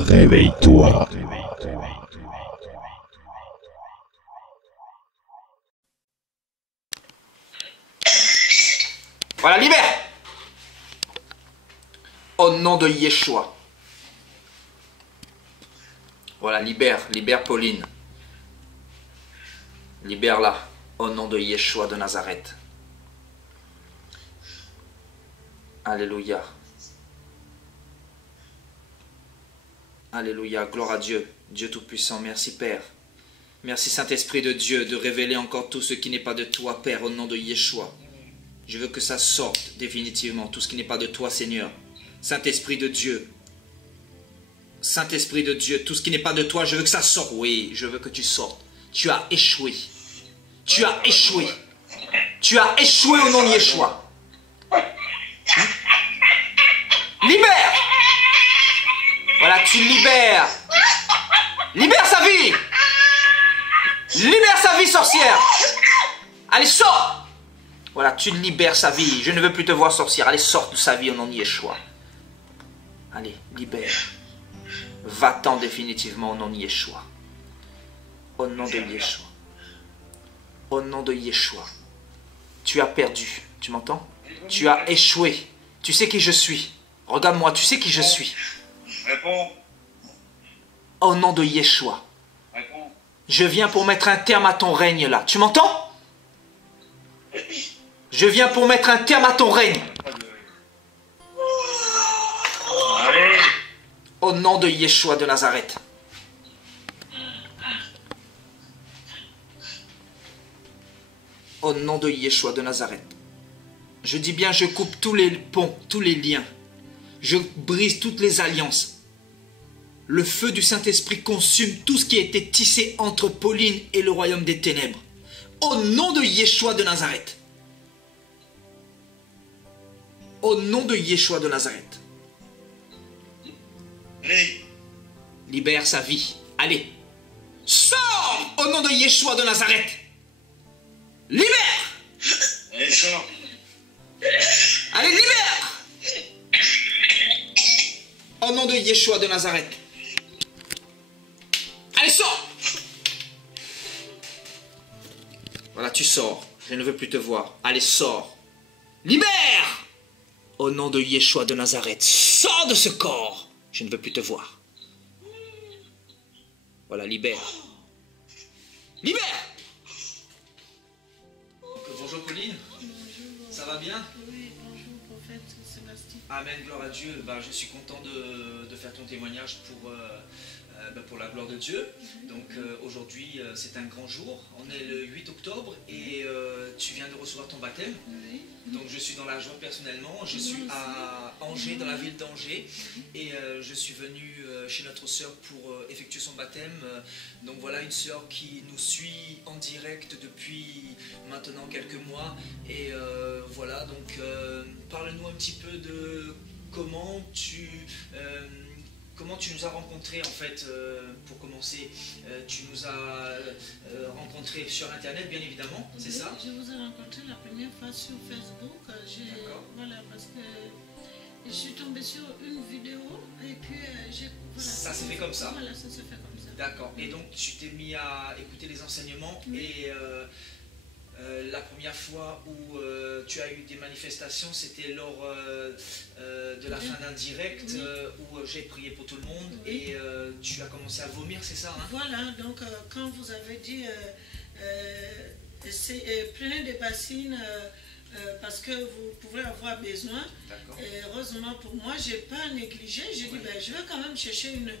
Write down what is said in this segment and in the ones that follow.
Réveille-toi. Voilà, libère! Au nom de Yeshua. Voilà, libère Pauline. Libère-la au nom de Yeshua de Nazareth. Alléluia. Alléluia, gloire à Dieu, Dieu Tout-Puissant, merci Père. Merci Saint-Esprit de Dieu de révéler encore tout ce qui n'est pas de toi, Père, au nom de Yeshua. Je veux que ça sorte définitivement, tout ce qui n'est pas de toi, Seigneur. Saint-Esprit de Dieu, Saint-Esprit de Dieu, tout ce qui n'est pas de toi, je veux que ça sorte. Oui, je veux que tu sortes. Tu as échoué. Tu as échoué. Tu as échoué au nom de Yeshua. Libère. Voilà, tu libères. Libère sa vie. Libère sa vie, sorcière. Allez, sors. Voilà, tu libères sa vie. Je ne veux plus te voir, sorcière. Allez, sors de sa vie au nom de Yeshua. Allez, libère. Va-t'en définitivement au nom de Yeshua. Au nom de Yeshua. Au nom de Yeshua. Tu as perdu. Tu m'entends? Tu as échoué. Tu sais qui je suis. Regarde-moi, tu sais qui je suis. Réponds. Au nom de Yeshua. Réponds. Je viens pour mettre un terme à ton règne là. Tu m'entends? Je viens pour mettre un terme à ton règne. Allez. Au nom de Yeshua de Nazareth. Au nom de Yeshua de Nazareth. Je dis bien, je coupe tous les ponts, tous les liens. Je brise toutes les alliances. Le feu du Saint-Esprit consume tout ce qui a été tissé entre Pauline et le royaume des ténèbres. Au nom de Yeshua de Nazareth. Au nom de Yeshua de Nazareth. Allez. Libère sa vie. Allez. Sors au nom de Yeshua de Nazareth. Libère. Allez, sors. Allez, libère. Au nom de Yeshua de Nazareth. Allez, sors. Voilà, tu sors. Je ne veux plus te voir. Allez, sors. Libère. Au nom de Yeshua de Nazareth. Sors de ce corps. Je ne veux plus te voir. Voilà, libère. Libère. Donc, bonjour Pauline. Bonjour. Ça va bien? Oui, bonjour prophète Sébastien. Amen, gloire à Dieu. Je suis content de faire ton témoignage pour la gloire de Dieu. Donc aujourd'hui, c'est un grand jour. On est le 8 octobre et tu viens de recevoir ton baptême. Oui. Donc je suis dans la joie personnellement. Je suis à Angers, dans la ville d'Angers. Et je suis venu chez notre sœur pour effectuer son baptême. Donc voilà, une sœur qui nous suit en direct depuis maintenant quelques mois. Et voilà, donc parle-nous un petit peu de comment tu nous as rencontrés en fait, pour commencer. Tu nous as rencontrés sur internet bien évidemment, c'est ça? Je vous ai rencontré la première fois sur Facebook. D'accord. Voilà, parce que je suis tombée sur une vidéo et puis voilà, Ça s'est fait comme ça? Voilà, ça s'est fait comme ça. D'accord, et donc tu t'es mis à écouter les enseignements. Oui. Et la première fois où tu as eu des manifestations, c'était lors de la fin d'un direct. Oui. Où j'ai prié pour tout le monde. Oui. Et tu as commencé à vomir, c'est ça, hein? Voilà, donc quand vous avez dit prenez des bassines parce que vous pouvez avoir besoin. D'accord. Et heureusement pour moi, je n'ai pas négligé. J'ai dit, ben, je vais quand même chercher une...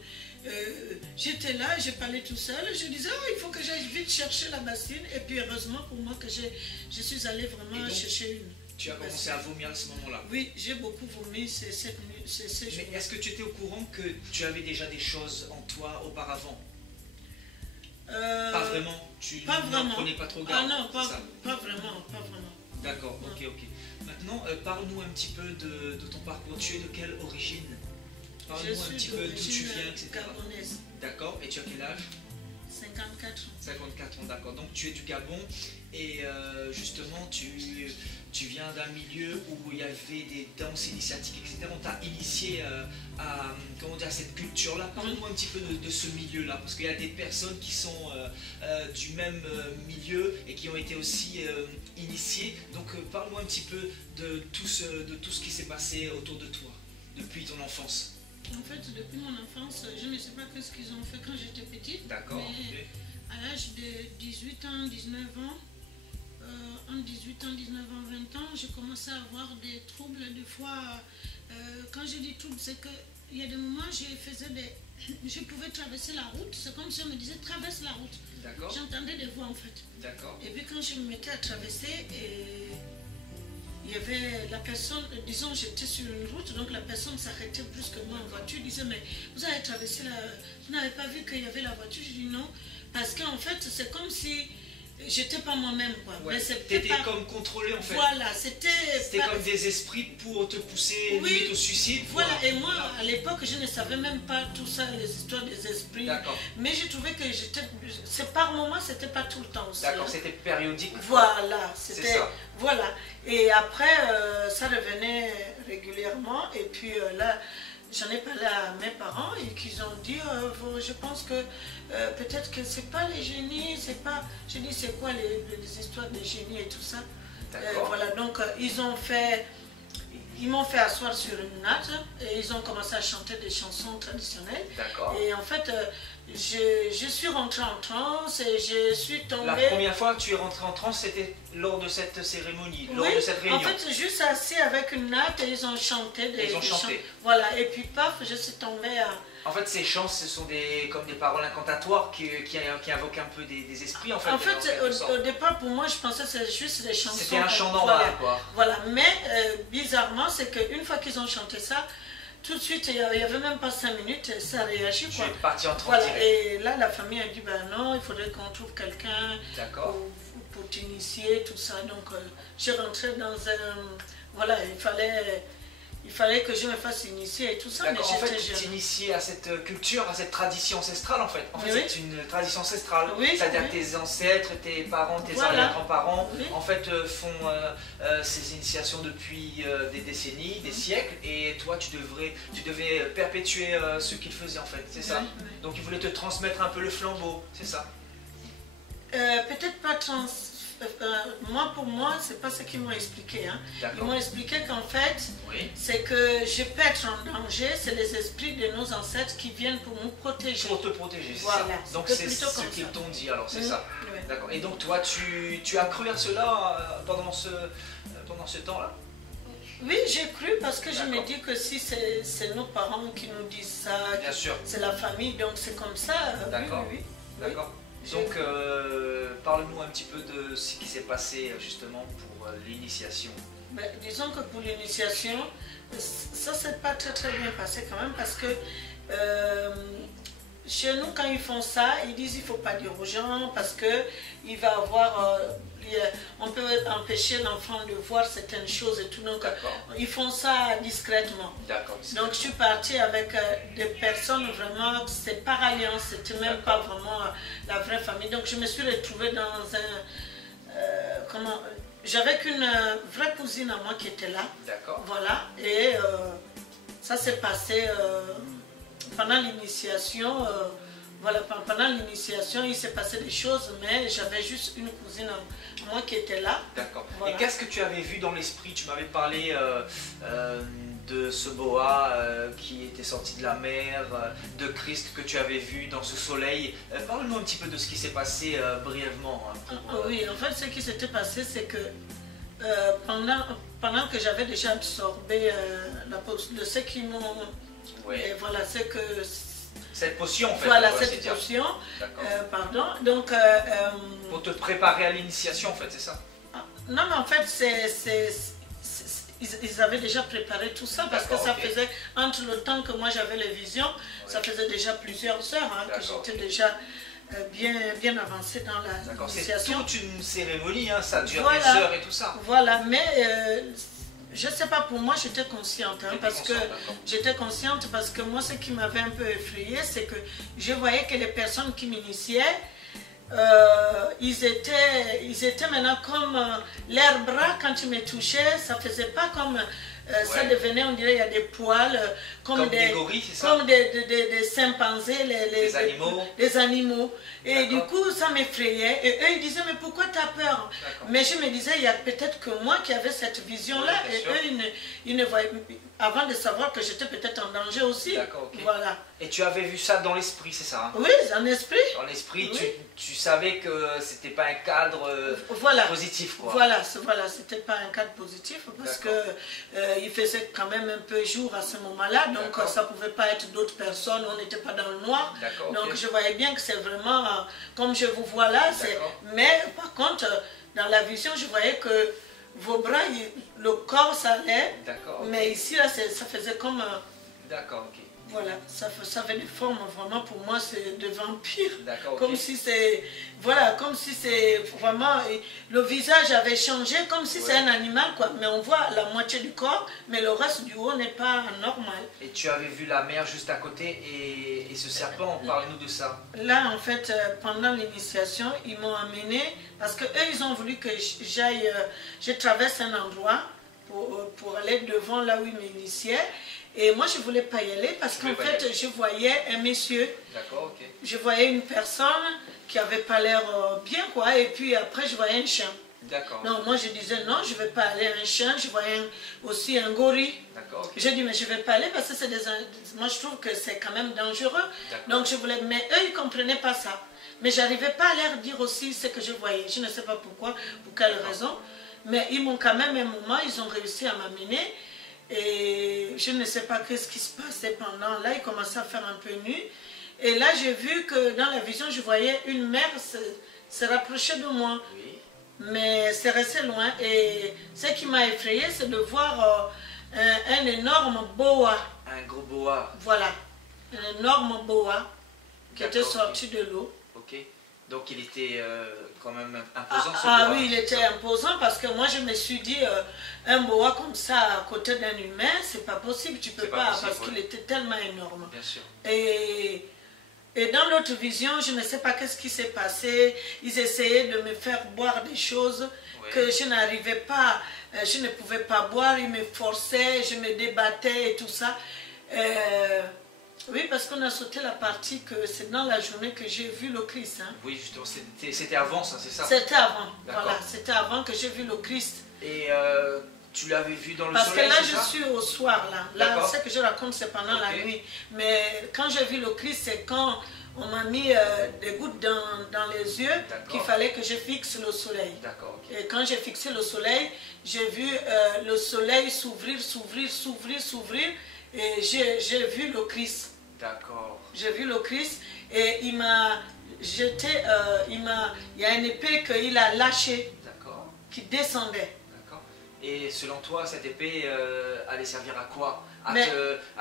J'étais là, j'ai parlé tout seul. Je disais, oh, il faut que j'aille vite chercher la bassine. Et puis heureusement pour moi que je suis allée vraiment chercher une. Tu as commencé à vomir à ce moment-là? Oui, j'ai beaucoup vomi ces jours. Mais est-ce que tu étais au courant que tu avais déjà des choses en toi auparavant? Pas vraiment? Tu Pas n'en vraiment. prenais pas trop garde? Ah non, c'est ça? pas vraiment, pas vraiment. D'accord, ok, ok. Maintenant, parle-nous un petit peu de ton parcours. Tu es de quelle origine? Je Parle-nous un suis petit peu d'où tu d'origine viens, etc. gabonaise. D'accord, et tu as quel âge? 54 ans. 54 ans, d'accord. Donc tu es du Gabon et justement tu viens d'un milieu où il y avait des danses initiatiques, etc. On t'a initié à, comment dire, à cette culture-là. Parle-nous un petit peu de ce milieu-là, parce qu'il y a des personnes qui sont du même milieu et qui ont été aussi initiées. Donc parle-moi un petit peu de tout ce qui s'est passé autour de toi, depuis ton enfance. En fait, depuis mon enfance, je ne sais pas ce qu'ils ont fait quand j'étais petite. D'accord. Mais à l'âge de 18 ans, 19 ans, entre 18 ans, 19 ans, 20 ans, j'ai commencé à avoir des troubles. Des fois, quand je dis troubles, c'est qu'il y a des moments, je pouvais traverser la route. C'est comme si on me disait traverse la route. D'accord. J'entendais des voix en fait. D'accord. Et puis quand je me mettais à traverser, il y avait la personne, disons j'étais sur une route, donc la personne s'arrêtait brusquement en voiture, disait mais vous avez traversé vous n'avez pas vu qu'il y avait la voiture? Je dis non, parce qu'en fait c'est comme si j'étais pas moi-même quoi. Ouais. Mais c'était pas comme contrôlé en fait. Voilà, c'était comme des esprits pour te pousser limite au suicide. Voilà, et moi à l'époque je ne savais même pas tout ça, les histoires des esprits. D'accord. Mais j'ai trouvé que c'est par moment, c'était pas tout le temps aussi. D'accord, c'était périodique. Voilà, c'était ça. Voilà. Et après, ça revenait régulièrement. Et puis là, j'en ai parlé à mes parents et qu'ils ont dit, je pense que peut-être que c'est pas les génies, c'est pas. J'ai dit, c'est quoi les histoires des génies et tout ça. Voilà, donc ils m'ont fait asseoir sur une natte et ils ont commencé à chanter des chansons traditionnelles. D'accord. Et en fait, je suis rentrée en transe et je suis tombée. La première fois que tu es rentrée en transe, c'était lors de cette cérémonie, lors de cette réunion. En fait, juste assis avec une natte et ils ont chanté. Ils ont chanté. Chants. Voilà, et puis paf, je suis tombée à. En fait, ces chants, ce sont comme des paroles incantatoires qui invoquent un peu des esprits, en fait. En fait, au départ, pour moi, je pensais que c'était juste des chansons. C'était un chant normal, quoi. Voilà, mais bizarrement, c'est qu'une fois qu'ils ont chanté ça, tout de suite, il n'y avait même pas 5 minutes, ça a réagi, quoi. Tu es parti en transe. Voilà, et là, la famille a dit, ben non, il faudrait qu'on trouve quelqu'un pour t'initier, tout ça. Donc, j'ai rentré dans un... Voilà, il fallait que je me fasse initier et tout ça. D'accord, en fait, tu t'initiais à cette culture, à cette tradition ancestrale, en fait. En fait, c'est une tradition ancestrale. C'est-à-dire que tes ancêtres, tes parents, tes arrière-grands-parents, en fait, font ces initiations depuis des décennies, des siècles, et toi, tu devais perpétuer ce qu'ils faisaient, en fait, c'est ça. Donc, ils voulaient te transmettre un peu le flambeau, c'est ça. Peut-être pas pour moi, c'est pas ce qu'ils m'ont expliqué. Hein. Ils m'ont expliqué qu'en fait, c'est que je peux être en danger, c'est les esprits de nos ancêtres qui viennent pour nous protéger. Pour te protéger, c'est voilà, ça. Donc c'est ce qu'ils t'ont dit, alors c'est ça. Oui. D'accord. Et donc toi, tu as cru à cela pendant ce temps-là? Oui, j'ai cru parce que je me dis que si c'est nos parents qui nous disent ça, c'est la famille, donc c'est comme ça. D'accord. Oui. D'accord. Donc, parle-nous un petit peu de ce qui s'est passé justement pour l'initiation. Ben, disons que pour l'initiation, ça s'est pas très bien passé quand même parce que chez nous, quand ils font ça, ils disent qu'il ne faut pas dire aux gens parce qu'il va avoir... on peut empêcher l'enfant de voir certaines choses et tout. Donc, ils font ça discrètement. Donc, je suis partie avec des personnes vraiment, c'est par alliance, c'était même pas vraiment la vraie famille. Donc, je me suis retrouvée dans un... j'avais qu'une vraie cousine à moi qui était là. Voilà. Et ça s'est passé pendant l'initiation. Voilà, pendant l'initiation, il s'est passé des choses, mais j'avais juste une cousine à moi qui était là. D'accord. Voilà. Et qu'est-ce que tu avais vu dans l'esprit? Tu m'avais parlé de ce boa qui était sorti de la mer, de Christ que tu avais vu dans ce soleil. Parle-nous un petit peu de ce qui s'est passé brièvement. Oui, en fait, ce qui s'était passé, c'est que pendant que j'avais déjà absorbé de ce qui m'ont... Voilà, c'est que... Cette potion, en fait. Voilà, cette potion. Pardon. Donc, pour te préparer à l'initiation, en fait, c'est ça? Non, mais en fait, ils avaient déjà préparé tout ça parce que ça faisait, entre le temps que moi j'avais les visions, ça faisait déjà plusieurs heures que j'étais déjà bien avancée dans la initiation. C'est toute une cérémonie, hein, ça dure des heures et tout ça. Voilà, mais Je ne sais pas, pour moi j'étais consciente, hein, parce que j'étais consciente parce que moi ce qui m'avait un peu effrayée, c'est que je voyais que les personnes qui m'initiaient, ils étaient maintenant comme leurs bras quand ils me touchaient, ça faisait pas comme ça devenait, on dirait, il y a des poils, comme des gorilles, c'est ça? Comme des chimpanzés, des animaux. Des animaux. Et du coup, ça m'effrayait. Et eux, ils disaient, mais pourquoi tu as peur? Mais je me disais, il y a peut-être que moi qui avais cette vision-là. Oui, et eux, ils ne voyaient, avant de savoir que j'étais peut-être en danger aussi. D'accord, ok. Voilà. Et tu avais vu ça dans l'esprit, c'est ça? Hein? Oui, en esprit. Dans l'esprit, Oui. tu savais que c'était pas un cadre voilà. positif, quoi. Voilà, c'était pas un cadre positif parce que il faisait quand même un peu jour à ce moment-là, donc ça pouvait pas être d'autres personnes, on n'était pas dans le noir. Donc je voyais bien que c'est vraiment comme je vous vois là. Mais par contre, dans la vision, je voyais que vos bras, le corps ça allait, mais ici là, ça faisait comme. D'accord, ok. Voilà, ça avait des formes vraiment pour moi c'est de vampires. Comme si c'est voilà, comme si c'est vraiment le visage avait changé, comme si c'est un animal quoi. Mais on voit la moitié du corps, mais le reste du haut n'est pas normal. Et tu avais vu la mer juste à côté et ce serpent, parle-nous de ça. Là en fait, pendant l'initiation, ils m'ont amené parce que eux ils ont voulu que j'aille, je traverse un endroit pour aller devant là où ils m'initiaient. Et moi, je ne voulais pas y aller parce qu'en fait, je voyais un monsieur. D'accord, ok. Je voyais une personne qui n'avait pas l'air bien, quoi. Et puis après, je voyais un chien. D'accord. Donc moi, je disais non, je ne vais pas aller à un chien. Je voyais aussi un gorille. D'accord. Okay. J'ai dit, mais je ne vais pas aller parce que moi, je trouve que c'est quand même dangereux. Donc je voulais. Mais eux, ils ne comprenaient pas ça. Mais je n'arrivais pas à leur dire aussi ce que je voyais. Je ne sais pas pourquoi, pour quelle raison. Mais ils m'ont quand même, à un moment, ils ont réussi à m'amener. Et je ne sais pas qu'est-ce qui se passait pendant. Là, il commençait à faire un peu nu. Et là, j'ai vu que dans la vision, je voyais une mère se rapprocher de moi. Oui. Mais c'est resté loin. Et ce qui m'a effrayé, c'est de voir un énorme boa. Un gros boa. Voilà. Un énorme boa qui était sorti de l'eau. Ok. Donc il était quand même imposant ce boa. boa. Oui, il était imposant parce que moi je me suis dit, un boa comme ça à côté d'un humain, c'est pas possible, tu peux pas, parce qu'il était tellement énorme. Bien sûr. Et dans l'autre vision, je ne sais pas qu'est-ce qui s'est passé, ils essayaient de me faire boire des choses que je n'arrivais pas, je ne pouvais pas boire, ils me forçaient, je me débattais et tout ça. Oui, parce qu'on a sauté la partie que c'est dans la journée que j'ai vu le Christ. Hein. Oui, justement, c'était avant ça, c'est ça? C'était avant, voilà, c'était avant que j'ai vu le Christ. Et tu l'avais vu dans le parce soleil? Parce que là, je suis au soir, là ce que je raconte, c'est pendant la nuit. Mais quand j'ai vu le Christ, c'est quand on m'a mis des gouttes dans les yeux qu'il fallait que je fixe le soleil. Et quand j'ai fixé le soleil, j'ai vu le soleil s'ouvrir, s'ouvrir, s'ouvrir, s'ouvrir. Et j'ai vu le Christ. D'accord. J'ai vu le Christ et il m'a jeté, il y a une épée qu'il a lâchée, qui descendait. D'accord. Et selon toi, cette épée allait servir à quoi? À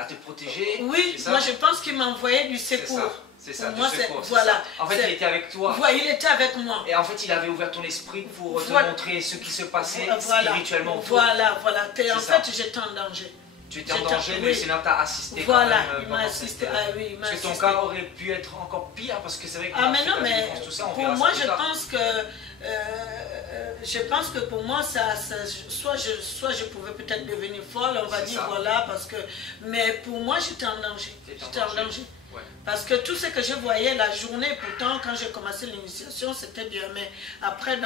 te protéger? Oui, moi je pense qu'il m'a envoyé du secours. C'est ça, moi, secours, voilà. Ça. En fait, il était avec toi. Voilà, il était avec moi. Et en fait, il avait ouvert ton esprit pour te montrer ce qui se passait spirituellement. Voilà. En fait, j'étais en danger. Tu étais en danger, mais le Seigneur t'a assisté. Voilà, il m'a assisté. Oui, parce que ton cas aurait pu être encore pire, parce que c'est vrai que mais non, mais tout ça, pour moi, je pense que pour moi, soit je pouvais peut-être devenir folle, on va dire voilà, parce que, mais pour moi, j'étais en danger. J'étais en danger. Ouais. Parce que tout ce que je voyais la journée, pourtant, quand j'ai commencé l'initiation, c'était bien. Mais après,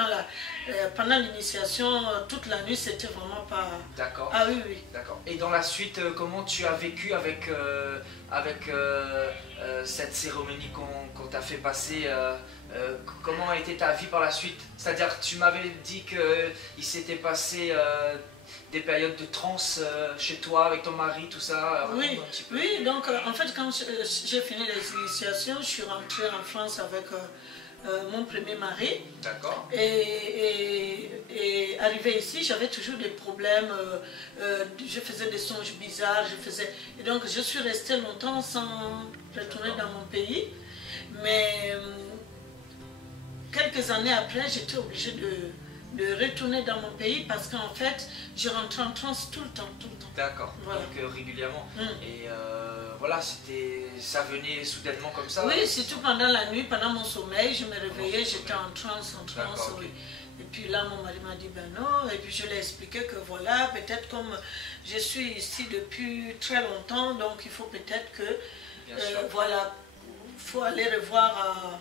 pendant l'initiation, toute la nuit, c'était vraiment pas... D'accord. Ah oui, oui. D'accord. Et dans la suite, comment tu as vécu avec cette cérémonie qu'on t'a fait passer comment a été ta vie par la suite? C'est-à-dire, tu m'avais dit qu'il s'était passé... des périodes de transe chez toi, avec ton mari, tout ça? Oui, oui, donc en fait quand j'ai fini les initiations, je suis rentrée en France avec mon premier mari. D'accord. Et arrivé ici, j'avais toujours des problèmes, je faisais des songes bizarres, et donc je suis restée longtemps sans retourner dans mon pays. Mais quelques années après, j'étais obligée de retourner dans mon pays parce qu'en fait, je rentrais en transe tout le temps, tout le temps. D'accord, Voilà. donc régulièrement. Et voilà, ça venait soudainement comme ça. Oui, surtout pendant la nuit, pendant mon sommeil, je me réveillais, j'étais en transe, D'accord, oui. ok. Et puis là, mon mari m'a dit, ben non, et puis je lui ai expliqué que voilà, peut-être comme je suis ici depuis très longtemps, donc il faut peut-être que, Bien sûr. voilà, il faut aller revoir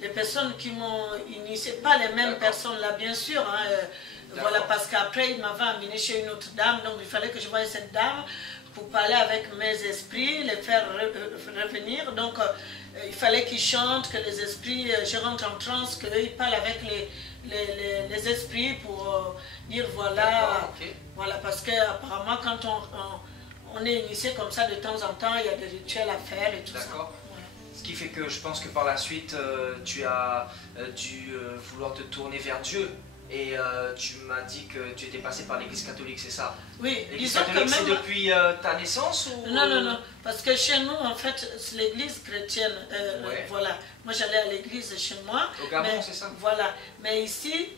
les personnes qui m'ont initié, pas les mêmes personnes là, bien sûr, hein, voilà, parce qu'après, il m'avait amené chez une autre dame, donc il fallait que je voie cette dame pour parler avec mes esprits, les faire revenir, donc il fallait qu'ils chantent, que les esprits, je rentre en transe, qu'ils parlent avec les esprits pour dire voilà, ok. voilà, parce qu'apparemment quand on est initié comme ça de temps en temps, il y a des rituels à faire et tout ça. D'accord. Voilà. Ce qui fait que je pense que par la suite, tu as dû vouloir te tourner vers Dieu. Et tu m'as dit que tu étais passé par l'église catholique, c'est ça? Oui, L'église disons catholique, que c'est même... depuis ta naissance ou... Non, non, non, parce que chez nous, en fait, c'est l'église chrétienne, Ouais. voilà. Moi, j'allais à l'église chez moi. Au Gabon, mais- c'est ça? Voilà, mais ici,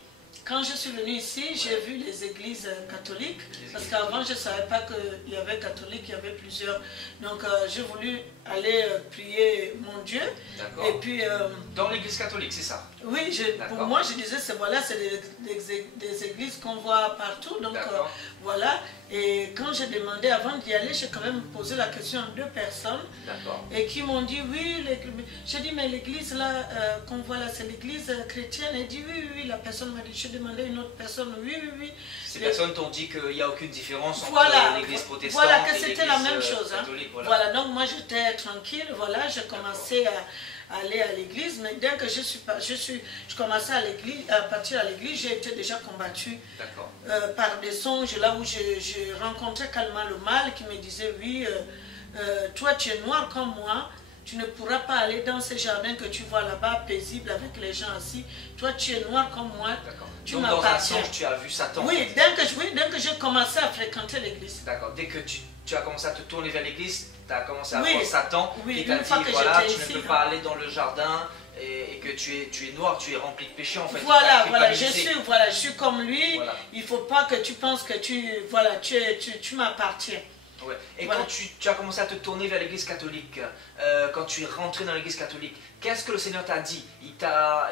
quand je suis venue ici, j'ai vu les églises catholiques, parce qu'avant, je ne savais pas qu'il y avait catholiques, il y avait plusieurs. Donc, j'ai voulu aller prier mon Dieu. D'accord. Et puis... Dans l'église catholique, c'est ça? oui, pour D'accord. moi, je disais, voilà, c'est des églises qu'on voit partout, donc D'accord. voilà. Et quand j'ai demandé, avant d'y aller, j'ai quand même posé la question à 2 personnes, D'accord. et qui m'ont dit, oui, j'ai dit, mais l'église là, qu'on voit là, c'est l'église chrétienne. Elle dit, oui, oui, oui, la personne m'a dit, j'ai demandé à une autre personne, oui, oui, oui. Ces personnes t'ont dit qu'il n'y a aucune différence entre Voilà, l'église protestante voilà, que et c'était la l'église même chose. Hein. catholique. Voilà. Voilà, donc moi j'étais tranquille, voilà, j'ai commencé à aller à l'église, mais dès que je commençais à partir à l'église, j'ai été déjà combattue D'accord. par des songes, là où je rencontrais calmement le mal qui me disait, oui, toi tu es noir comme moi, tu ne pourras pas aller dans ces jardins que tu vois là-bas, paisibles avec les gens assis, toi tu es noir comme moi, D'accord. tu Donc dans un m'appartiens. songe, tu as vu Satan. Oui, dès que j'ai commencé à fréquenter l'église. D'accord. Dès que tu as commencé à te tourner vers l'église, tu as commencé à Oui. voir Satan Oui, qui t'a une fois dit, que voilà, j'étais tu ici, ne peux hein. pas aller dans le jardin et que tu es noir, tu es rempli de péché en fait. Voilà, Il t'a voilà, je culpabilisé. suis comme lui. Voilà. Il ne faut pas que tu penses que tu m'appartiens. Ouais. Et Voilà. quand tu as commencé à te tourner vers l'église catholique, quand tu es rentré dans l'église catholique, qu'est-ce que le Seigneur t'a dit?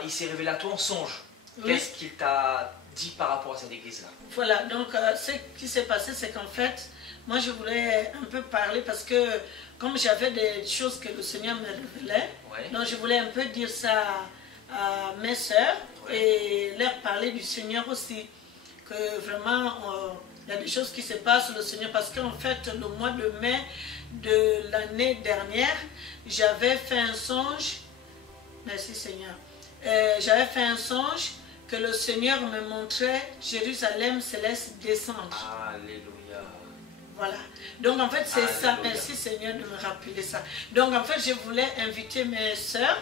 Il s'est révélé à toi en songe. Oui. Qu'est-ce qu'il t'a dit par rapport à cette église-là? Voilà, donc ce qui s'est passé, c'est qu'en fait, moi je voulais un peu parler parce que comme j'avais des choses que le Seigneur me révélait, Ouais. donc je voulais un peu dire ça à mes sœurs et leur parler du Seigneur aussi. Que vraiment, il y a des choses qui se passent, le Seigneur, parce qu'en fait, le mois de mai de l'année dernière, j'avais fait un songe, merci Seigneur, j'avais fait un songe que le Seigneur me montrait Jérusalem céleste descendre. Alléluia. Voilà. Donc en fait, c'est ça. Alléluia. Merci Seigneur de me rappeler ça. Donc en fait, je voulais inviter mes sœurs.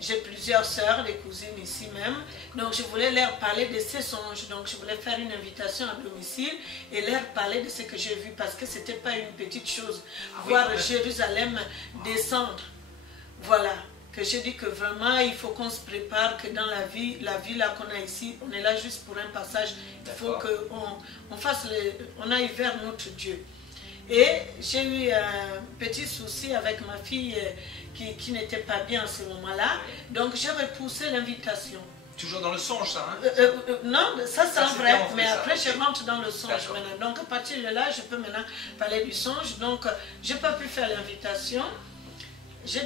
J'ai plusieurs sœurs, des cousines ici même. Donc je voulais leur parler de ces songes. Donc je voulais faire une invitation à domicile et leur parler de ce que j'ai vu parce que ce n'était pas une petite chose. Voir Jérusalem descendre. Voilà. Que j'ai dit que vraiment il faut qu'on se prépare, que dans la vie là qu'on a ici, on est là juste pour un passage. Il faut qu'on aille vers notre Dieu. Et j'ai eu un petit souci avec ma fille qui n'était pas bien à ce moment-là. Donc j'ai repoussé l'invitation. Toujours dans le songe, ça, hein? Non, ça c'est Ça, en c'était vrai, en vrai, mais ça, après ok. je rentre dans le songe D'accord. maintenant. Donc à partir de là, je peux maintenant parler du songe. Donc j'ai pas pu faire l'invitation. J'ai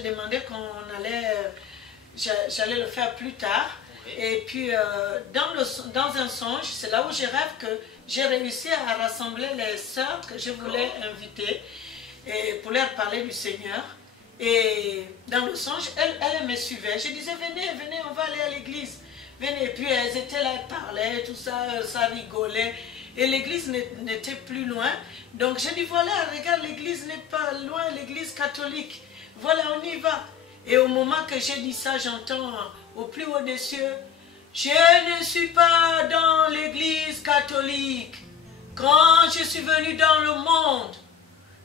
demandé qu'on allait, j'allais le faire plus tard. Oui. Et puis dans un songe, c'est là où je rêve que j'ai réussi à rassembler les sœurs que je voulais inviter et pour leur parler du Seigneur. Et dans le songe, elles me suivaient. Je disais, venez, venez, on va aller à l'église. Venez. Et puis elles étaient là, elles parlaient, tout ça, ça rigolait. Et l'église n'était plus loin. Donc j'ai dit, voilà, regarde, l'église n'est pas loin, l'église catholique. Voilà, on y va. Et au moment que j'ai dit ça, j'entends au plus haut des cieux, je ne suis pas dans l'église catholique. Quand je suis venu dans le monde,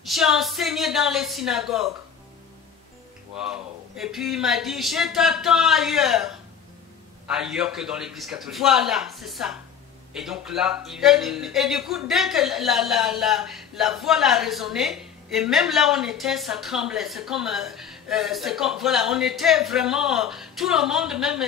j'ai enseigné dans les synagogues. Waouh. Et puis il m'a dit, je t'attends ailleurs. ailleurs que dans l'église catholique. Voilà, c'est ça. Et donc là, Et du coup, dès que la voix a résonné, et même là où on était, ça tremblait. C'est comme, voilà, on était vraiment, tout le monde, même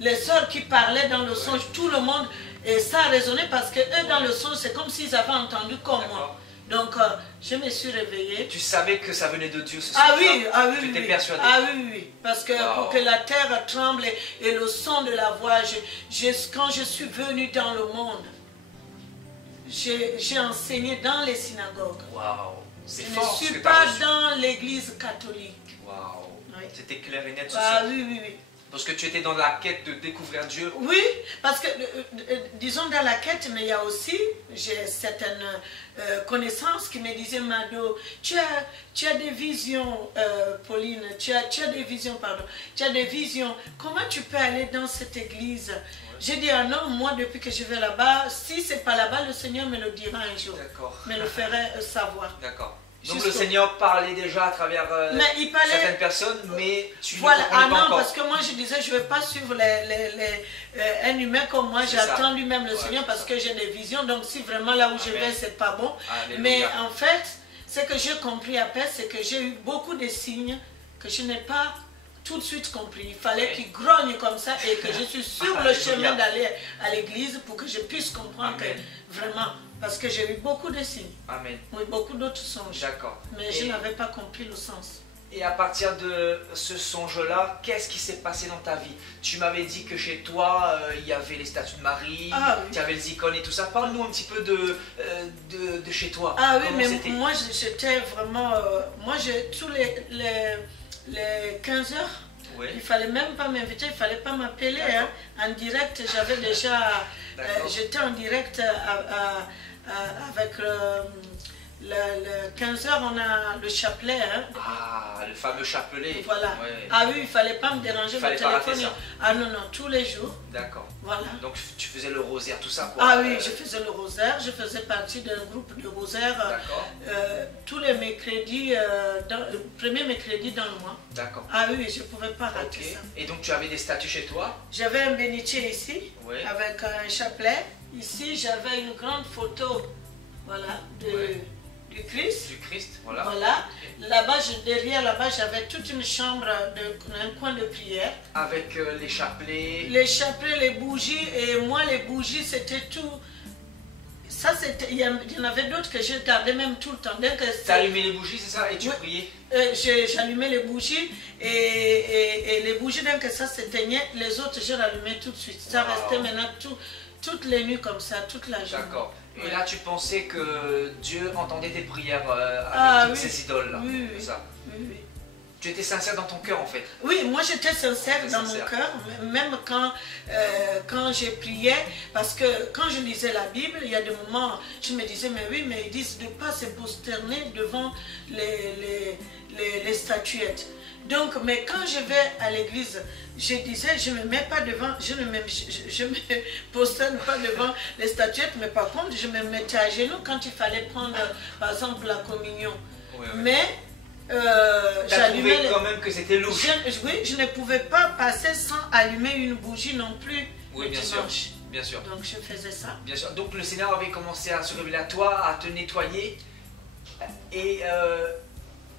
les sœurs qui parlaient dans le songe, tout le monde, et ça a résonné parce que eux dans le songe, c'est comme s'ils avaient entendu comme moi. Donc, je me suis réveillée. Tu savais que ça venait de Dieu ce Ah soir. oui, ah oui. Tu étais oui. persuadée. Ah oui, oui. Parce que pour que la terre tremble et le son de la voix, quand je suis venue dans le monde, j'ai enseigné dans les synagogues. Waouh, c'est Je ne fort. suis pas dans l'église catholique. Waouh, Oui. c'était clair et net ce Ah soir. oui, oui, oui. Parce que tu étais dans la quête de découvrir Dieu. Oui, parce que, disons dans la quête, mais il y a aussi, j'ai certaines connaissances qui me disaient, Mado, tu as des visions, Pauline, tu as des visions, pardon, tu as des visions, comment tu peux aller dans cette église? J'ai dit, ah non, moi depuis que je vais là-bas, si c'est pas là-bas, le Seigneur me le dira un jour, me le ferait savoir. D'accord. Donc le Seigneur parlait déjà à travers certaines personnes, mais tu voilà, ne comprenais pas encore. Parce que moi je disais, je ne vais pas suivre un humain comme moi, j'attends lui-même le Seigneur parce que j'ai des visions, donc si vraiment là où je vais, c'est pas bon. Alléluia. Mais en fait, ce que j'ai compris après, c'est que j'ai eu beaucoup de signes que je n'ai pas tout de suite compris. Il fallait qu'il grogne comme ça et que je suis sur le chemin d'aller à l'église pour que je puisse comprendre que vraiment... Parce que j'ai eu beaucoup de signes. Amen. Oui, beaucoup d'autres songes. D'accord. Mais je n'avais pas compris le sens. Et à partir de ce songe-là, qu'est-ce qui s'est passé dans ta vie? Tu m'avais dit que chez toi, il y avait les statues de Marie, tu avais les icônes et tout ça. Parle-nous un petit peu de chez toi. Ah oui, comment mais moi j'étais vraiment... moi, tous les 15 heures, il ne fallait même pas m'inviter, il ne fallait pas m'appeler. Hein. En direct, j'avais déjà... j'étais en direct avec le 15 heures, on a le chapelet. Hein. Ah, le fameux chapelet. Voilà. Ouais. Ah oui, il ne fallait pas me déranger le téléphone. Ah non, non, tous les jours. D'accord. Voilà. Donc tu faisais le rosaire, tout ça quoi. Ah oui, je faisais le rosaire, je faisais partie d'un groupe de rosaire tous les mercredis, le premier mercredi dans le mois. D'accord. Ah oui, je ne pouvais pas rater ça. Et donc tu avais des statues chez toi? J'avais un bénitier ici, avec un chapelet. Ici, j'avais une grande photo, voilà, du Christ. Du Christ, voilà. Voilà. Là-bas, derrière là-bas, j'avais toute une chambre, un coin de prière. Avec les chapelets. Les chapelets, les bougies. Et moi, les bougies, c'était tout. Ça, c'était. Il y en avait d'autres que j'ai gardé même tout le temps. Tu allumais les bougies, c'est ça? Et tu priais? J'allumais les bougies. Et les bougies, dès que ça s'éteignait, les autres, je rallumais tout de suite. Ça restait maintenant toutes les nuits comme ça, toute la journée. D'accord. Et là, tu pensais que Dieu entendait tes prières avec toutes ces idoles-là. Oui, ça. Oui. Tu étais sincère dans ton cœur, en fait. Oui, moi j'étais sincère dans mon cœur, même quand j'ai prié, parce que quand je lisais la Bible, il y a des moments, je me disais, mais oui, mais ils disent de ne pas se prosterner devant les statuettes. Donc, mais quand je vais à l'église, je disais, je ne me mets pas devant, je me prosterne pas devant les statuettes, mais par contre, je me mettais à genoux quand il fallait prendre, par exemple, la communion. Mais j'allumais quand même que c'était louche. Oui, je ne pouvais pas passer sans allumer une bougie non plus. Oui, bien sûr. Bien sûr. Donc, je faisais ça. Bien sûr. Donc, le Seigneur avait commencé à se révéler à toi, à te nettoyer. Et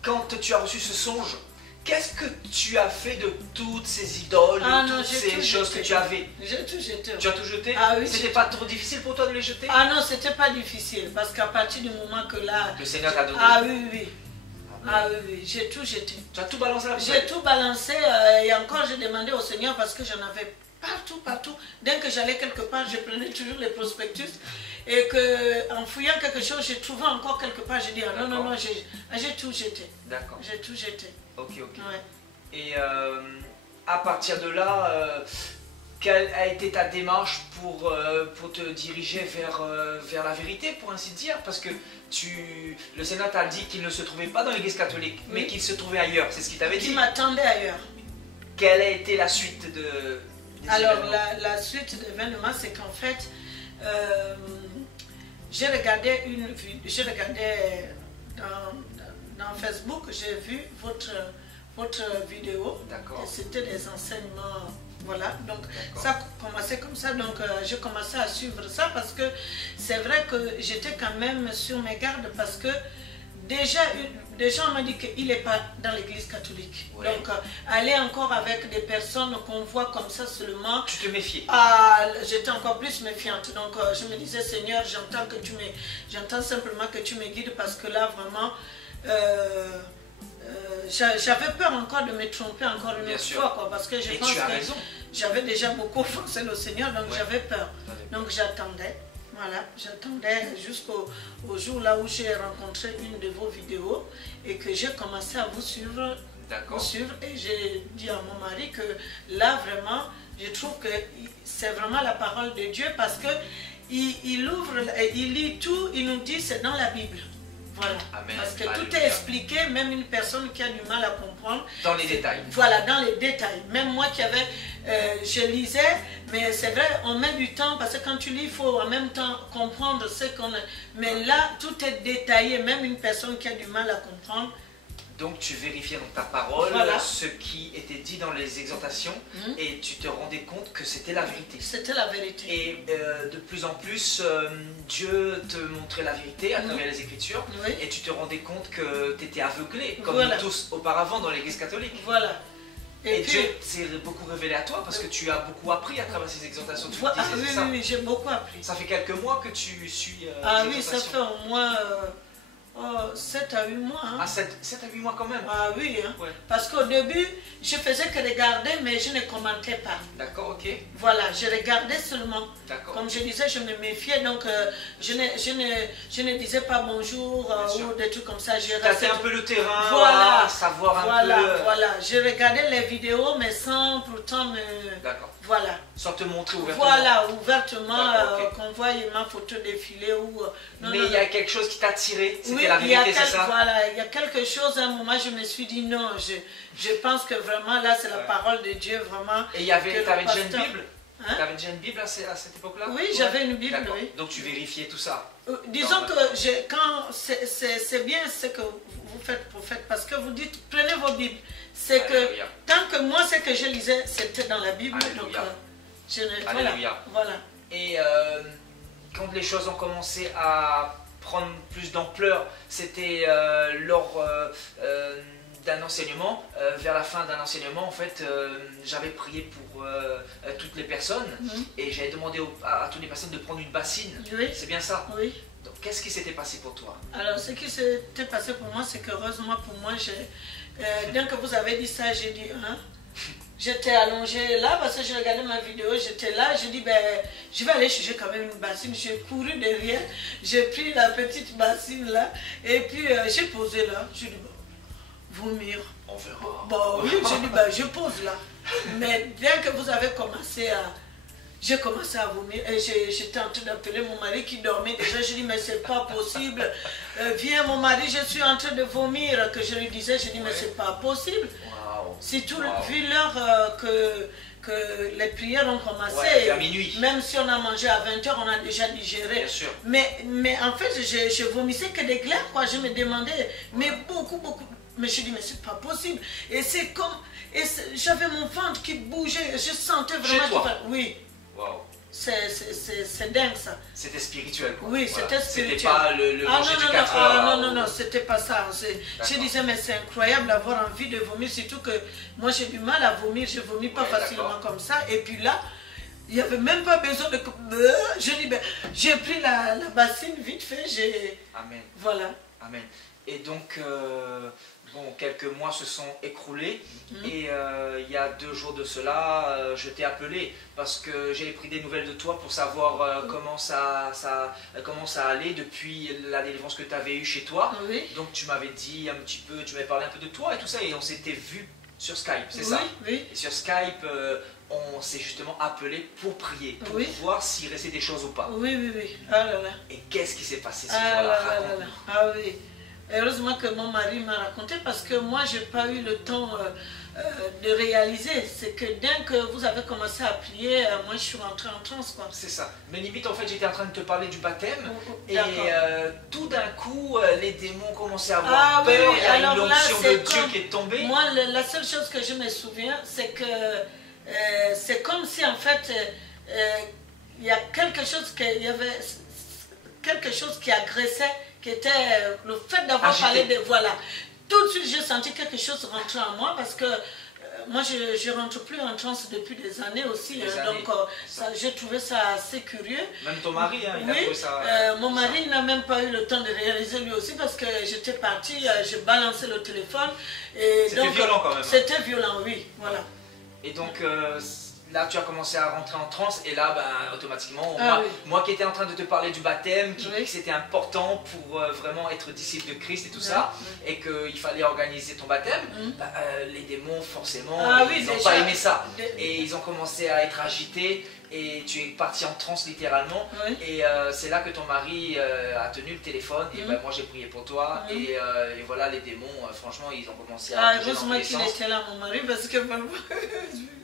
quand tu as reçu ce songe, qu'est-ce que tu as fait de toutes ces idoles, de toutes ces choses que tu avais? J'ai tout jeté. Tu as tout jeté? Ah oui. C'était pas trop difficile pour toi de les jeter? Ah non, c'était pas difficile. Parce qu'à partir du moment que là... Le Seigneur t'a donné. Ah oui, oui. Ah oui, j'ai tout jeté. Tu as tout balancé là? J'ai tout balancé et encore j'ai demandé au Seigneur parce que j'en avais partout. Dès que j'allais quelque part, je prenais toujours les prospectus. Et qu'en fouillant quelque chose, j'ai trouvé encore quelque part. J'ai dit, ah, non, j'ai tout jeté. D'accord. J'ai tout jeté. Ok. Ouais. Et à partir de là, quelle a été ta démarche pour te diriger vers la vérité, pour ainsi dire? Parce que le Seigneur t'a dit qu'il ne se trouvait pas dans l'église catholique, mais qu'il se trouvait ailleurs. C'est ce qu'il t'avait dit. Il m'attendait ailleurs. Quelle a été la suite des événements? La suite des événements, c'est qu'en fait, j'ai regardé dans Facebook, j'ai vu votre vidéo. D'accord. C'était des enseignements Voilà, donc ça a commencé comme ça, donc j'ai commencé à suivre ça parce que c'est vrai que j'étais quand même sur mes gardes parce que déjà on m'a dit qu'il n'est pas dans l'église catholique. Ouais. Donc aller encore avec des personnes qu'on voit comme ça seulement. Tu te méfiais. J'étais encore plus méfiante. Donc je me disais, Seigneur, j'entends simplement que tu me guides parce que là vraiment j'avais peur encore de me tromper encore une autre fois, quoi, parce que je pense que j'avais déjà beaucoup forcé le Seigneur, donc j'avais peur. Donc j'attendais. Voilà, j'attendais jusqu'au jour là où j'ai rencontré une de vos vidéos et que j'ai commencé à vous suivre. Et j'ai dit à mon mari que là vraiment, je trouve que c'est vraiment la parole de Dieu parce que il ouvre, il lit tout, il nous dit c'est dans la Bible. Voilà, Amen. Parce que tout est expliqué, même une personne qui a du mal à comprendre. Dans les détails. Voilà, dans les détails. Même moi qui avais, je lisais, mais c'est vrai, on met du temps, parce que quand tu lis, il faut en même temps comprendre ce qu'on a. Mais là, tout est détaillé, même une personne qui a du mal à comprendre. Donc tu vérifiais dans ta parole ce qui était dit dans les exhortations et tu te rendais compte que c'était la vérité. C'était la vérité. Et de plus en plus, Dieu te montrait la vérité à travers les Écritures et tu te rendais compte que tu étais aveuglé, comme nous tous auparavant dans l'Église catholique. Voilà. Et puis, Dieu s'est beaucoup révélé à toi parce que tu as beaucoup appris à travers ces exhortations. Oui, j'ai beaucoup appris. Ça fait quelques mois que tu suis oui, ça fait au moins 7 à 8 mois. Hein. 7 à 8 mois quand même. Oui, hein. Parce qu'au début, je faisais que regarder, mais je ne commentais pas. D'accord, ok. Voilà, je regardais seulement. Comme je disais, je me méfiais, donc je ne disais pas bonjour ou des trucs comme ça. Tu tâtais un peu le terrain, savoir un peu. Voilà, je regardais les vidéos, mais sans pourtant me... D'accord. Voilà. Sans te montrer ouvertement. Voilà, ouvertement, qu'on voie ma photo défiler ou... mais il y a quelque chose qui t'a attiré, c'était la vérité, c'est ça? Voilà, il y a quelque chose, à un moment, je me suis dit non, je pense que vraiment, là, c'est la parole de Dieu, vraiment. Et tu avais déjà une Bible? Tu avais déjà une Bible à cette époque-là? Oui, j'avais une Bible, oui. Donc tu vérifiais tout ça? Disons que quand c'est bien ce que vous faites, prophète, parce que vous dites, prenez vos Bibles. C'est que, tant que moi, ce que je lisais, c'était dans la Bible. Donc, voilà. Et quand les choses ont commencé à prendre plus d'ampleur, c'était lors d'un enseignement, vers la fin d'un enseignement, en fait, j'avais prié pour toutes les personnes et j'avais demandé à toutes les personnes de prendre une bassine. Oui. C'est bien ça? Oui. Donc, qu'est-ce qui s'était passé pour toi? Alors, ce qui s'était passé pour moi, c'est qu'heureusement pour moi, dès que vous avez dit ça, j'ai dit, j'étais allongée là parce que je regardais ma vidéo, j'étais là, je dis, je vais aller chercher quand même une bassine. J'ai couru derrière, j'ai pris la petite bassine là, et puis j'ai posé là. Je dis, vomir. On verra. Bon, oui, j'ai dit, je pose là. Mais dès que vous avez commencé à... J'ai commencé à vomir et j'étais en train d'appeler mon mari qui dormait déjà. Je dis, mais c'est pas possible. Viens mon mari, je suis en train de vomir. Que je lui disais, je dis, mais c'est pas possible. Si tout vu l'heure que les prières ont commencé, à minuit. Même si on a mangé à 20 h, on a déjà digéré. Bien sûr. Mais en fait, je vomissais que des glaires, quoi. Je me demandais, mais beaucoup. Mais je dis, mais c'est pas possible. Et c'est comme... J'avais mon ventre qui bougeait. Je sentais vraiment... Chez toi? Oui. Wow. C'est dingue ça. C'était spirituel quoi. Oui, c'était spirituel. C'était pas le manger du 4 heures. Non, c'était pas ça. Je disais, mais c'est incroyable d'avoir envie de vomir, surtout que moi j'ai du mal à vomir, je vomis pas facilement comme ça. Et puis là, il n'y avait même pas besoin de... Je dis, j'ai pris la bassine vite fait, Amen. Voilà. Amen. Et donc, quelques mois se sont écroulés et il y a 2 jours de cela, je t'ai appelé parce que j'avais pris des nouvelles de toi pour savoir comment ça allait depuis la délivrance que tu avais eue chez toi. Oui. Donc tu m'avais dit un petit peu, tu m'avais parlé un peu de toi et tout ça et on s'était vu sur Skype, c'est ça? Oui. Et sur Skype, on s'est justement appelé pour prier, pour voir s'il restait des choses ou pas. Oui. Ah là là. Et qu'est-ce qui s'est passé ce jour-là? Ah oui. Heureusement que mon mari m'a raconté parce que moi, je n'ai pas eu le temps de réaliser. C'est que dès que vous avez commencé à prier, moi, je suis rentrée en transe, quoi. C'est ça. Mais limite, en fait, j'étais en train de te parler du baptême et tout d'un coup, les démons commençaient à avoir peur. Il y a une onction de Dieu qui est tombée. Moi, la seule chose que je me souviens, c'est que c'est comme si en fait, il y a quelque chose il y avait quelque chose qui agressait, qui était le fait d'avoir parlé de... Voilà. Tout de suite, j'ai senti quelque chose rentrer en moi parce que moi, je ne rentre plus en transe depuis des années aussi. Donc, j'ai trouvé ça assez curieux. Même ton mari, hein, il a trouvé ça... mon mari n'a même pas eu le temps de réaliser lui aussi parce que j'étais partie, j'ai balancé le téléphone. C'était violent quand même. C'était violent, oui. Voilà. Et donc... là, tu as commencé à rentrer en transe et là, ben, automatiquement, moi qui étais en train de te parler du baptême, que c'était important pour vraiment être disciple de Christ et tout ça, et qu'il fallait organiser ton baptême, les démons, forcément, ils n'ont pas aimé ça. Et ils ont commencé à être agités et tu es parti en transe littéralement. Et c'est là que ton mari a tenu le téléphone et ben, moi j'ai prié pour toi. Et voilà, les démons, franchement, ils ont commencé à bouger dans tous les sens. Heureusement qu'il était là, mon mari, parce que...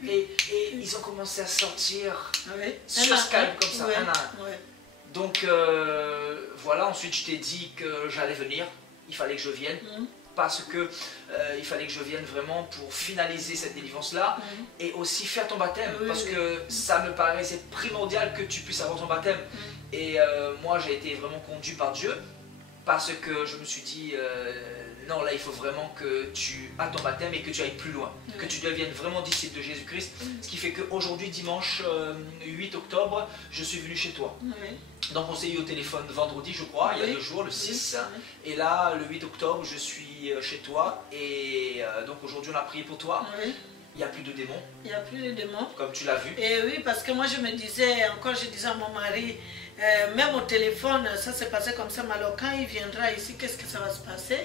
Et ils ont commencé à sortir sur Skype comme ça, un à un. Donc voilà, ensuite je t'ai dit que j'allais venir, il fallait que je vienne, parce que il fallait que je vienne vraiment pour finaliser cette délivrance-là et aussi faire ton baptême, parce que ça me paraissait primordial que tu puisses avoir ton baptême. Et moi j'ai été vraiment conduit par Dieu, parce que je me suis dit... non, là, il faut vraiment que tu aies ton baptême et que tu ailles plus loin, que tu deviennes vraiment disciple de Jésus-Christ. Ce qui fait qu'aujourd'hui, dimanche 8 octobre, je suis venu chez toi. Donc, on s'est eu au téléphone vendredi, je crois, il y a 2 jours, le 6. Et là, le 8 octobre, je suis chez toi. Et donc, aujourd'hui, on a prié pour toi. Il n'y a plus de démons. Il n'y a plus de démons. Comme tu l'as vu. Et oui, parce que moi, je me disais, encore, je disais à mon mari, même au téléphone, ça s'est passé comme ça, mais alors quand il viendra ici, qu'est-ce que ça va se passer?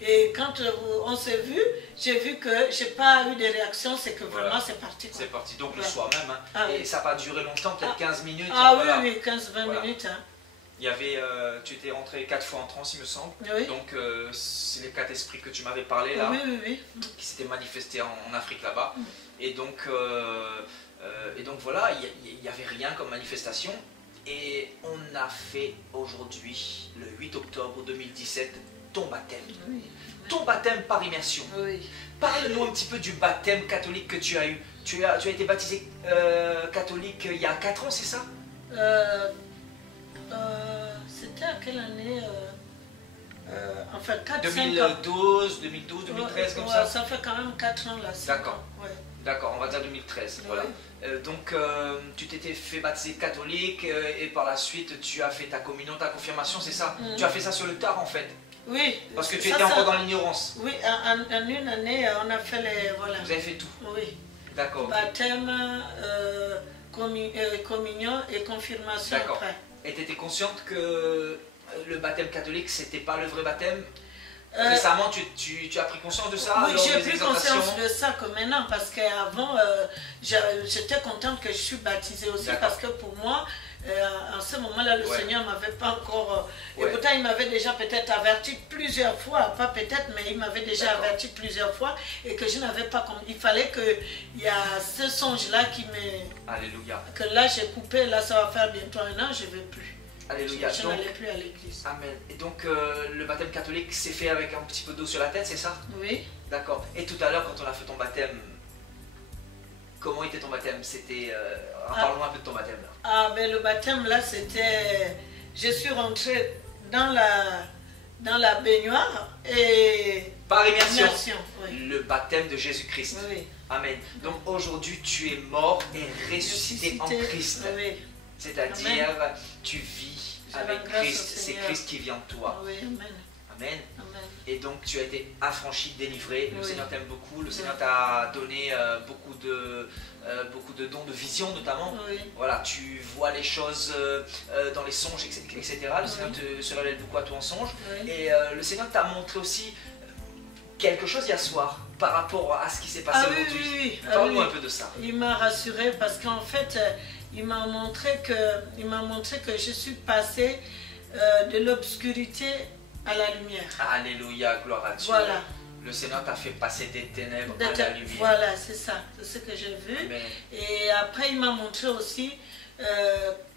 Et quand on s'est vu, j'ai vu que je n'ai pas eu de réaction, c'est que vraiment c'est parti. C'est parti, donc le soir même. Et ça n'a pas duré longtemps, peut-être 15 minutes. Oui, 15-20 minutes. Il y avait, tu étais rentré 4 fois en transe, il me semble. Donc, c'est les 4 esprits que tu m'avais parlé là, qui s'étaient manifestés en Afrique là-bas. Et donc voilà, il n'y avait rien comme manifestation. Et on a fait aujourd'hui, le 8 octobre 2017, ton baptême. Ton baptême par immersion. Parle-nous un petit peu du baptême catholique que tu as eu. Tu as été baptisé catholique il y a 4 ans, c'est ça? C'était à quelle année enfin 4, 2012, 2013 comme ça. Ça fait quand même 4 ans là. D'accord. D'accord, on va dire 2013. Voilà. Donc tu t'étais fait baptiser catholique et par la suite tu as fait ta communion, ta confirmation, c'est ça? Tu as fait ça sur le tard en fait. Oui. Parce que tu étais encore dans l'ignorance. Oui, en une année on a fait les... Voilà. Vous avez fait tout? Oui. D'accord. Baptême, communion et confirmation après. Et tu étais consciente que le baptême catholique c'était pas le vrai baptême? Récemment, tu as pris conscience de ça? Oui, j'ai pris conscience de ça que maintenant, parce qu'avant, j'étais contente que je suis baptisée aussi, parce que pour moi, en ce moment-là, le Seigneur ne m'avait pas encore... Et pourtant, il m'avait déjà peut-être averti plusieurs fois, pas peut-être, mais il m'avait déjà averti plusieurs fois, et que je n'avais pas... Il fallait qu'il y a ce songe-là qui me... Alléluia. Que là, j'ai coupé, là, ça va faire bientôt 1 an, je ne vais plus. Alléluia. Je n'allais plus à l'église. Amen. Et donc le baptême catholique s'est fait avec un petit peu d'eau sur la tête, c'est ça? Oui. D'accord. Et tout à l'heure, quand on a fait ton baptême, comment était ton baptême? C'était... parlons un peu de ton baptême là. Ben le baptême là, c'était... Je suis rentrée dans la baignoire et... Par immersion. Oui. Le baptême de Jésus-Christ. Oui. Amen. Donc aujourd'hui, tu es mort et ressuscité en Christ. Oui. C'est-à-dire, tu vis avec Christ, c'est Christ qui vient de toi. Oui, amen. Amen. Amen. Et donc tu as été affranchi, délivré. Le Seigneur t'aime beaucoup. Le Seigneur t'a donné beaucoup de dons de vision notamment. Voilà, tu vois les choses dans les songes, etc. Le Seigneur se révèle beaucoup à toi en songe. Et le Seigneur t'a montré aussi quelque chose hier soir par rapport à ce qui s'est passé aujourd'hui. Parle-nous un peu de ça. Il m'a rassuré parce qu'en fait, il m'a montré que je suis passée de l'obscurité à la lumière. Alléluia, gloire à Dieu. Voilà. Le Seigneur t'a fait passer des ténèbres à la lumière. Voilà, c'est ça, c'est ce que j'ai vu. Amen. Et après, il m'a montré aussi,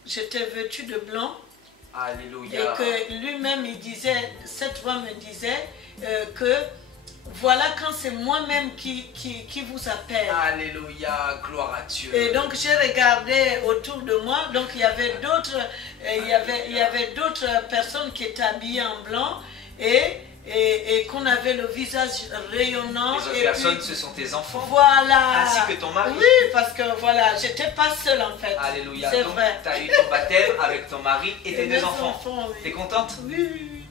j'étais vêtue de blanc. Alléluia. Et que lui-même, il disait, cette voix me disait que voilà quand c'est moi-même qui vous appelle. Alléluia, gloire à Dieu. Et donc j'ai regardé autour de moi, donc il y avait d'autres personnes qui étaient habillées en blanc et qu'on avait le visage rayonnant. Les autres et personnes, puis, ce sont tes enfants, voilà. ainsi que ton mari. Oui, parce que voilà, j'étais pas seule en fait. Alléluia. C'est Donc, vrai. tu as eu ton baptême avec ton mari et tes mes deux enfants. oui. T'es contente? Oui, oui, oui.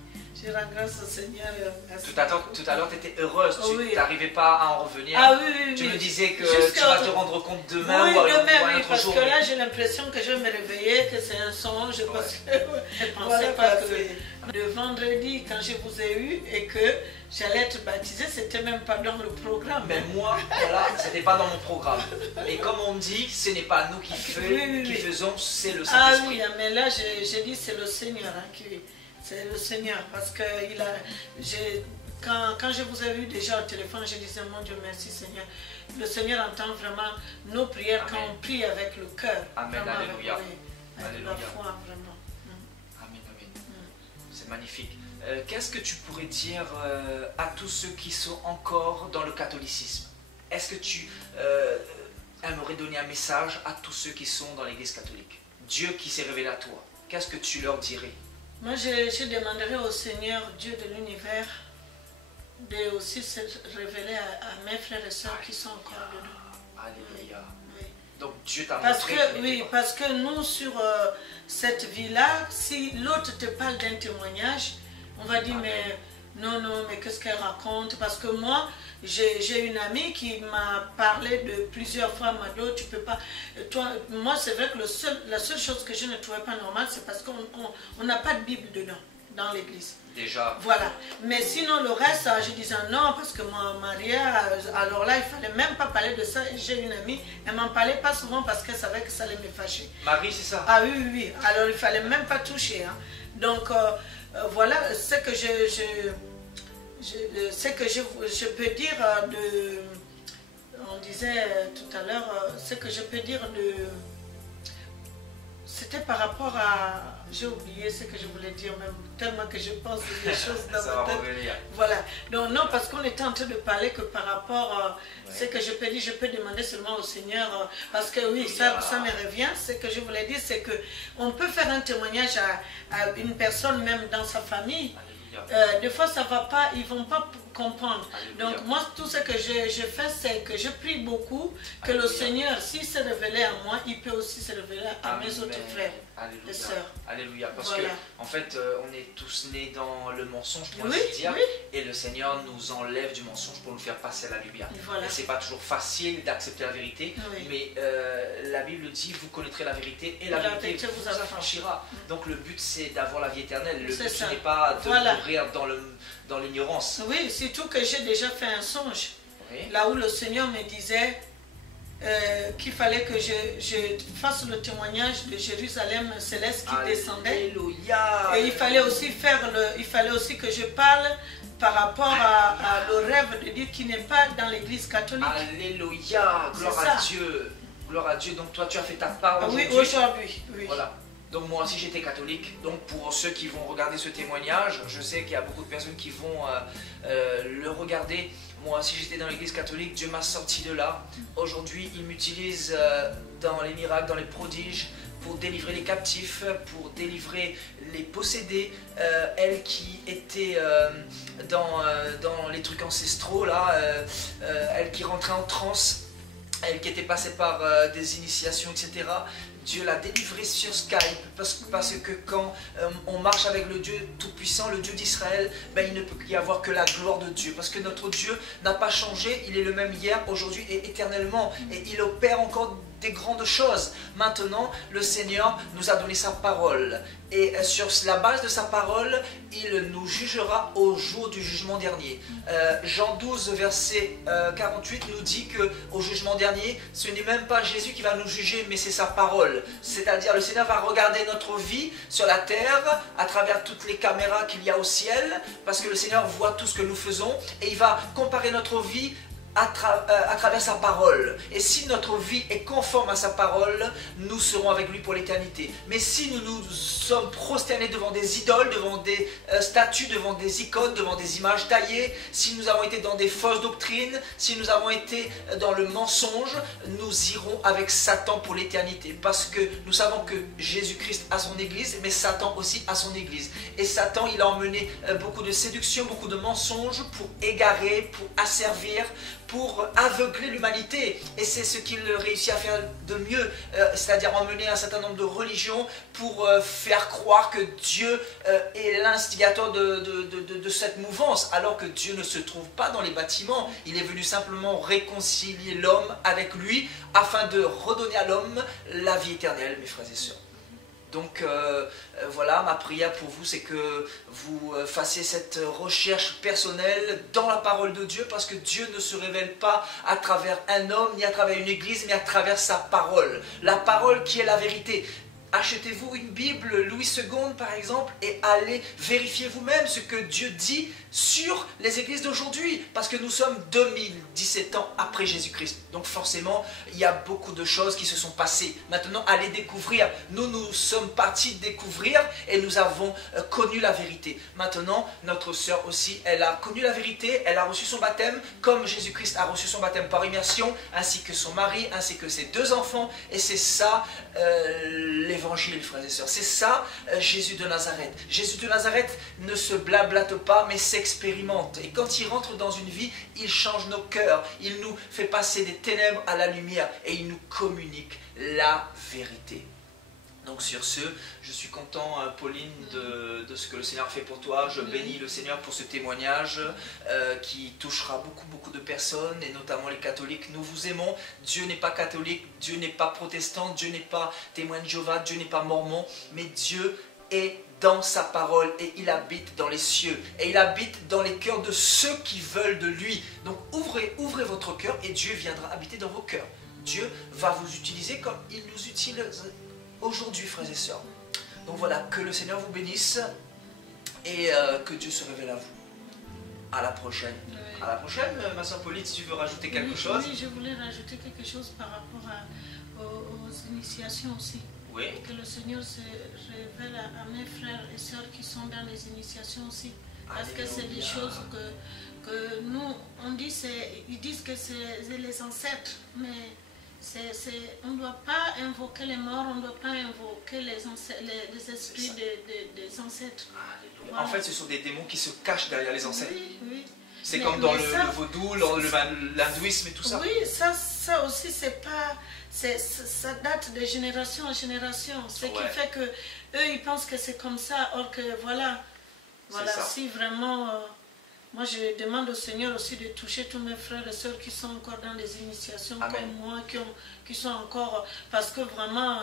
Je rends grâce au Seigneur. Merci. Tout à l'heure, tu étais heureuse, tu Oui. n'arrivais pas à en revenir. Ah oui, oui, Tu oui. me disais que Jusqu'à- tu vas te rendre compte demain Oui, ou alors demain, ou un oui, autre parce jour. que là, j'ai l'impression que je vais me réveiller, que c'est un songe, parce que je ne pensais pas que le vendredi, quand je vous ai eu et que j'allais être baptisée, c'était même pas dans le programme. Mais moi, voilà, c'était pas dans mon programme. Et comme on dit, ce n'est pas nous qui Oui. faisons, c'est le Ah Saint-Esprit. oui, mais là, j'ai dit c'est le Seigneur c'est le Seigneur, parce que quand je vous ai vu déjà au téléphone, je disais, mon Dieu, merci Seigneur. Le Seigneur entend vraiment nos prières. Amen. Quand on prie avec le cœur. Amen, vraiment, alléluia. avec Alléluia. la foi, vraiment. Amen, amen. C'est magnifique. Qu'est-ce que tu pourrais dire à tous ceux qui sont encore dans le catholicisme? Est-ce que tu aimerais donner un message à tous ceux qui sont dans l'église catholique? Dieu qui s'est révélé à toi, qu'est-ce que tu leur dirais? Moi, je demanderai au Seigneur, Dieu de l'univers, de aussi se révéler à mes frères et sœurs qui sont encore dedans. Alléluia. Oui. Donc Dieu t'a Parce montré que, qu'il oui, n'était pas- parce que nous, sur cette vie-là, si l'autre te parle d'un témoignage, on va dire, Amen. mais non, mais qu'est-ce qu'elle raconte? Parce que moi, j'ai une amie qui m'a parlé de plusieurs fois, Mado, tu peux pas... Toi, moi, c'est vrai que la seule chose que je ne trouvais pas normale, c'est parce qu'on n'a pas de Bible dedans, dans l'église. Déjà. Voilà. Mais sinon, le reste, je disais non, parce que Maria, alors là, il fallait même pas parler de ça. J'ai une amie, elle m'en parlait pas souvent parce qu'elle savait que ça allait me fâcher. Marie, c'est ça? Ah oui, oui, oui. Alors, il fallait même pas toucher. Hein. Donc, voilà ce que je peux dire de... On disait tout à l'heure, ce que je peux dire de... C'était par rapport à... J'ai oublié ce que je voulais dire, même tellement que je pense des choses dans Ça ma va tête. revenir. Voilà. Donc non, parce qu'on était en train de parler que par rapport à ce que je peux dire, je peux demander seulement au Seigneur, parce que oui, ça me revient. Ce que je voulais dire, c'est qu'on peut faire un témoignage à une personne, même dans sa famille. Alléluia. Des fois, ça va pas, ils vont pas comprendre. Alléluia. Donc moi, tout ce que je fais, c'est que je prie beaucoup, que le Alléluia. Seigneur, s'il s'est révélé à moi, il peut aussi se révéler à mes Amen. autres frères Alléluia. et sœurs. Alléluia. Parce Voilà. que, en fait, on est tous nés dans le mensonge, pour Oui, ainsi dire, oui. et le Seigneur nous enlève du mensonge pour nous faire passer à la lumière. Voilà. Et c'est pas toujours facile d'accepter la vérité, Oui. mais la Bible dit, vous connaîtrez la vérité, et la La vérité vérité vous vous affranchira. Donc le but, c'est d'avoir la vie éternelle. Le C'est but, ça. ce n'est pas de Voilà. mourir dans l'ignorance. Oui, surtout que j'ai déjà fait un songe. Oui. Là où le Seigneur me disait qu'il fallait que je fasse le témoignage de Jérusalem céleste qui descendait. Alléluia. Et il fallait aussi que je parle par rapport à le rêve de Dieu qui n'est pas dans l'église catholique. Alléluia. Gloire C'est à ça. Dieu. Gloire à Dieu. Donc toi, tu as fait ta part Ah oui, aujourd'hui. aujourd'hui. Oui. Voilà. Donc moi aussi j'étais catholique. Donc pour ceux qui vont regarder ce témoignage, je sais qu'il y a beaucoup de personnes qui vont le regarder. Moi aussi j'étais dans l'église catholique, Dieu m'a sorti de là. Aujourd'hui il m'utilise dans les miracles, dans les prodiges, pour délivrer les captifs, pour délivrer les possédés. Elle qui était dans les trucs ancestraux là, elle qui rentrait en transe, elle qui était passée par des initiations, etc. Dieu l'a délivrée sur Skype parce que quand on marche avec le Dieu Tout-Puissant, le Dieu d'Israël, ben, il ne peut y avoir que la gloire de Dieu. Parce que notre Dieu n'a pas changé, il est le même hier, aujourd'hui et éternellement. Et il opère encore des grandes choses. Maintenant, le Seigneur nous a donné sa parole. Et sur la base de sa parole, il nous jugera au jour du jugement dernier. Jean 12, verset 48 nous dit qu'au jugement dernier, ce n'est même pas Jésus qui va nous juger, mais c'est sa parole. C'est-à-dire le Seigneur va regarder notre vie sur la terre, à travers toutes les caméras qu'il y a au ciel, parce que le Seigneur voit tout ce que nous faisons, et il va comparer notre vie à travers sa parole. Et si notre vie est conforme à sa parole, nous serons avec lui pour l'éternité. Mais si nous nous sommes prosternés devant des idoles, devant des statues, devant des icônes, devant des images taillées, si nous avons été dans des fausses doctrines, si nous avons été dans le mensonge, nous irons avec Satan pour l'éternité. Parce que nous savons que Jésus-Christ a son église, mais Satan aussi a son église. Et Satan, il a emmené beaucoup de séduction, beaucoup de mensonges pour égarer, pour asservir, pour aveugler l'humanité. Et c'est ce qu'il réussit à faire de mieux, c'est-à-dire emmener un certain nombre de religions pour faire croire que Dieu est l'instigateur de cette mouvance, alors que Dieu ne se trouve pas dans les bâtiments. Il est venu simplement réconcilier l'homme avec lui afin de redonner à l'homme la vie éternelle, mes frères et sœurs. Donc voilà, ma prière pour vous, c'est que vous fassiez cette recherche personnelle dans la parole de Dieu, parce que Dieu ne se révèle pas à travers un homme, ni à travers une église, mais à travers sa parole. La parole qui est la vérité. Achetez-vous une Bible Louis II par exemple et allez vérifier vous-même ce que Dieu dit sur les églises d'aujourd'hui, parce que nous sommes 2017 ans après Jésus-Christ. Donc forcément, il y a beaucoup de choses qui se sont passées. Maintenant, allez découvrir. Nous sommes partis découvrir et nous avons connu la vérité. Maintenant, notre sœur aussi, elle a connu la vérité, elle a reçu son baptême, comme Jésus-Christ a reçu son baptême par immersion, ainsi que son mari, ainsi que ses 2 enfants. Et c'est ça l'évangile, frères et sœurs. C'est ça Jésus de Nazareth. Jésus de Nazareth ne se blablate pas, mais s'expérimente. Et quand il rentre dans une vie, il change nos cœurs. Il nous fait passer des ténèbres à la lumière et il nous communique la vérité. Donc sur ce, je suis content, Pauline, de ce que le Seigneur fait pour toi. Je bénis le Seigneur pour ce témoignage qui touchera beaucoup de personnes, et notamment les catholiques. Nous vous aimons. Dieu n'est pas catholique, Dieu n'est pas protestant, Dieu n'est pas témoin de Jéhovah, Dieu n'est pas mormon, mais Dieu est dans sa parole et il habite dans les cieux. Et il habite dans les cœurs de ceux qui veulent de lui. Donc ouvrez votre cœur et Dieu viendra habiter dans vos cœurs. Dieu va vous utiliser comme il nous utilise aujourd'hui, frères et sœurs. Donc voilà, que le Seigneur vous bénisse et que Dieu se révèle à vous. À la prochaine. Oui. À la prochaine, ma soeur Pauline, si tu veux rajouter quelque chose. Oui, je voulais rajouter quelque chose par rapport aux initiations aussi. Oui. Que le Seigneur se révèle à mes frères et sœurs qui sont dans les initiations aussi. Parce que c'est des choses que nous, ils disent que c'est les ancêtres, mais on ne doit pas invoquer les morts, on ne doit pas invoquer les esprits des ancêtres. Voilà. En fait, ce sont des démons qui se cachent derrière les ancêtres. Oui, oui. C'est comme dans le vaudou, l'hindouisme et tout ça. Oui, ça aussi, c'est pas... Ça date de génération en génération. Ce qui fait que eux, ils pensent que c'est comme ça, or que voilà, si vraiment... moi, je demande au Seigneur aussi de toucher tous mes frères et sœurs qui sont encore dans les initiations. Amen. Comme moi, qui sont encore... Parce que vraiment,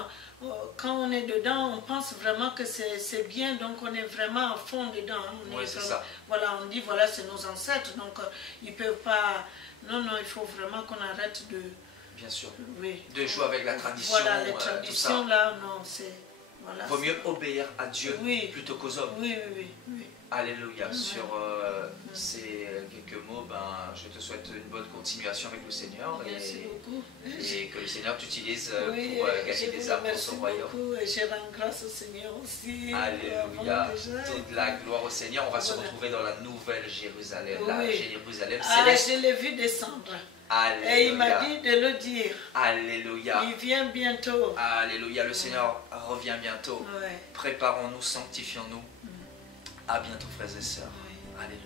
quand on est dedans, on pense vraiment que c'est bien, donc on est vraiment à fond dedans. Oui, c'est ça. Voilà, on dit, voilà, c'est nos ancêtres, donc ils ne peuvent pas... Non, il faut vraiment qu'on arrête de... Bien sûr. Oui. De jouer avec la tradition. Voilà, les traditions, là, non, c'est... Voilà, vaut mieux obéir à Dieu plutôt qu'aux hommes. Oui. Alléluia. Sur ces quelques mots, je te souhaite une bonne continuation avec le Seigneur. Merci beaucoup. Et que le Seigneur t'utilise pour gagner des âmes pour son royaume. Beaucoup, et je rends grâce au Seigneur aussi. Alléluia. Toute la gloire au Seigneur. On va se retrouver dans la nouvelle Jérusalem. Oui. La Jérusalem céleste. Je l'ai vu descendre. Alléluia. Et il m'a dit de le dire. Alléluia. Il vient bientôt. Alléluia. Le Seigneur revient bientôt. Préparons-nous, sanctifions-nous. À bientôt, frères et sœurs. Alléluia.